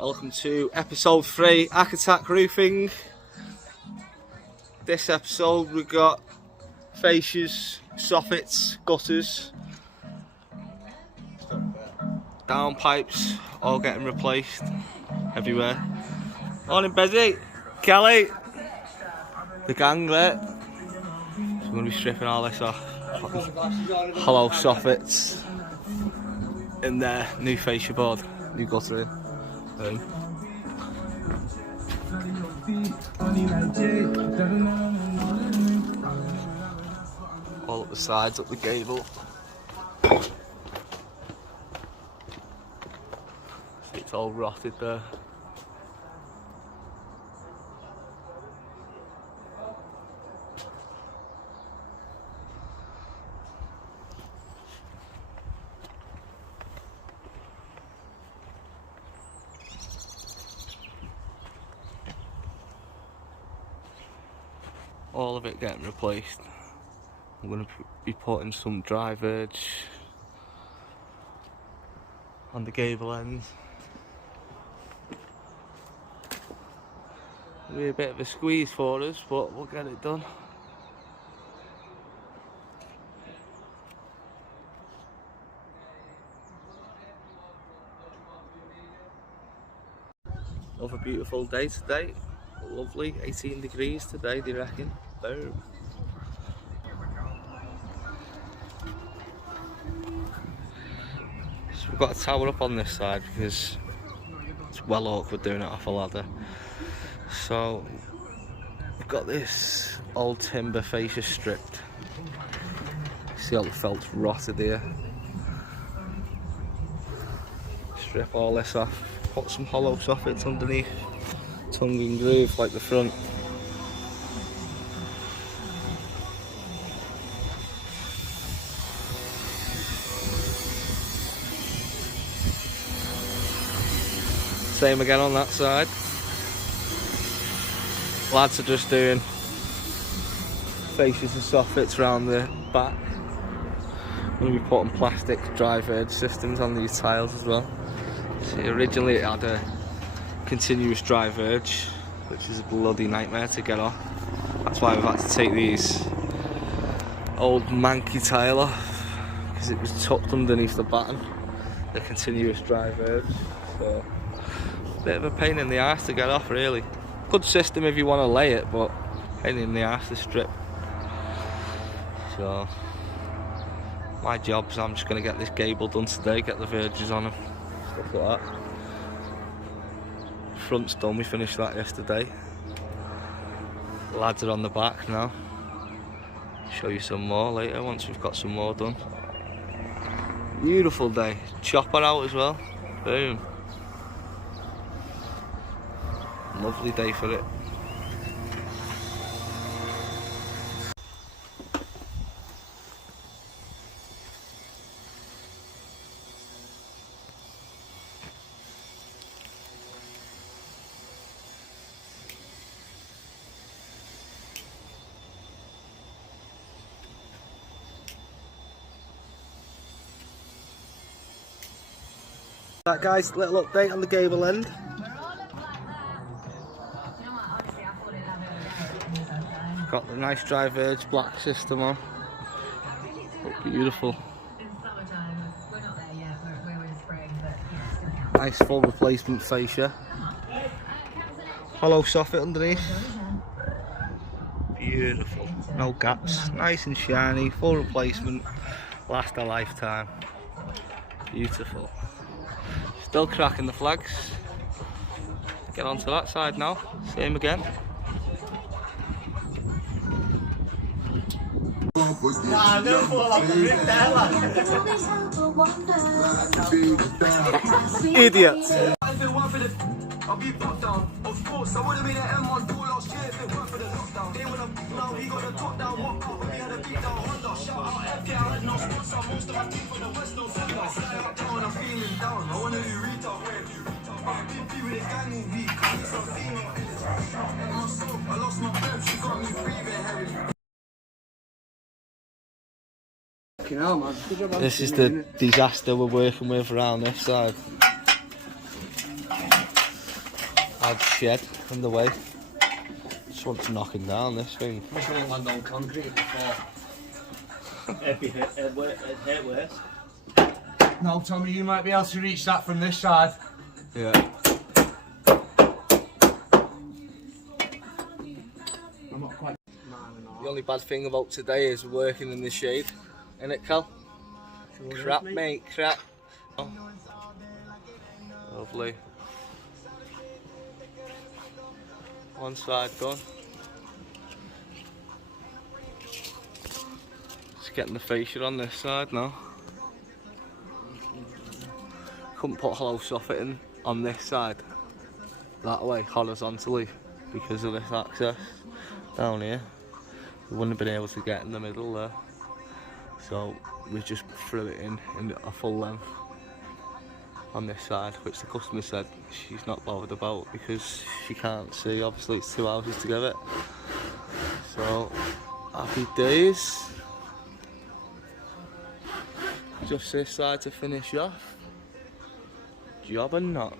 Welcome to episode 3, Attack Roofing. This episode we got facias, soffits, gutters, downpipes, all getting replaced everywhere. Morning Bezzy, Kelly, the gang there. So we're going to be stripping all this off. Hollow soffits in there, new fascia board, new guttering. All up the sides, up the gable. See, it's all rotted there. All of it getting replaced. I'm going to be putting some dry verge on the gable ends. It'll be a bit of a squeeze for us, but we'll get it done. Another beautiful day today. Lovely, 18 degrees today, do you reckon? Boom. So we've got a tower up on this side because it's well awkward doing it off a ladder. So we've got this old timber fascia stripped. See how the felt's rotted here. Strip all this off, put some hollow soffits underneath. Tongue and groove like the front. Same again on that side. Lads are just doing facias and soffits around the back. I'm going to be putting plastic dry verge systems on these tiles as well. See, originally it had a continuous dry verge, which is a bloody nightmare to get off. That's why we've had to take these old manky tile off, because it was tucked underneath the batten, the continuous dry verge. So a bit of a pain in the arse to get off, really. Good system if you want to lay it, but pain in the arse to strip. So my job's I'm just going to get this gable done today, get the verges on them, stuff like that. Front's done, we finished that yesterday. The lads are on the back now. Show you some more later once we've got some more done. Beautiful day. Chopper out as well. Boom. Lovely day for it. Right guys, little update on the gable end. Got the nice dry verge black system on. Look beautiful. Nice full replacement fascia. Hollow soffit underneath. Beautiful. No gaps. Nice and shiny. Full replacement. Last a lifetime. Beautiful. Still cracking the flags. Get onto that side now. Same again. Idiots. I'll be put down. Of course, I would have been an M1 pool last year if it weren't for the lockdown. They would have now he got the top down, walk out, we had a beat down Honda. Shout out FK, I had no sponsor, most of my team from the West, no center. Fly up down, I'm feeling down. I wanna do retail, where do you retail? BP with a gang all week, I need some female in myself, I lost my breath, she got me breathing heavily. This is the disaster we're working with around this side. large shed in the way. Just want to knock him down, this thing. I wish I wouldn't land on concrete before. It'd hurt worse. No, Tommy, you might be able to reach that from this side. Yeah. I'm not quite. The only bad thing about today is working in the shade, innit, Cal? Crap, mate, crap. Oh. Lovely. One side done. Just getting the fascia on this side now. Couldn't put hollow soffit in on this side that way horizontally because of this access down here. We wouldn't have been able to get in the middle there, so we just threw it in a full length on this side, which the customer said she's not bothered about because she can't see. Obviously it's two houses together, so happy days. Just this side to finish off. Job and knock.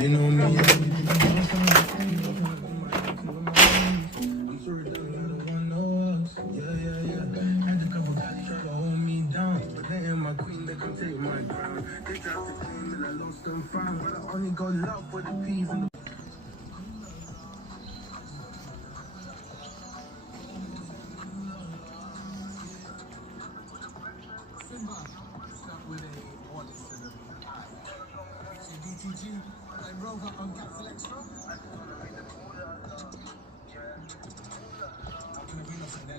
You know me.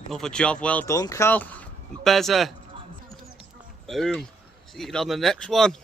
Another job well done, Cal. Bezza. Boom. See you on the next one.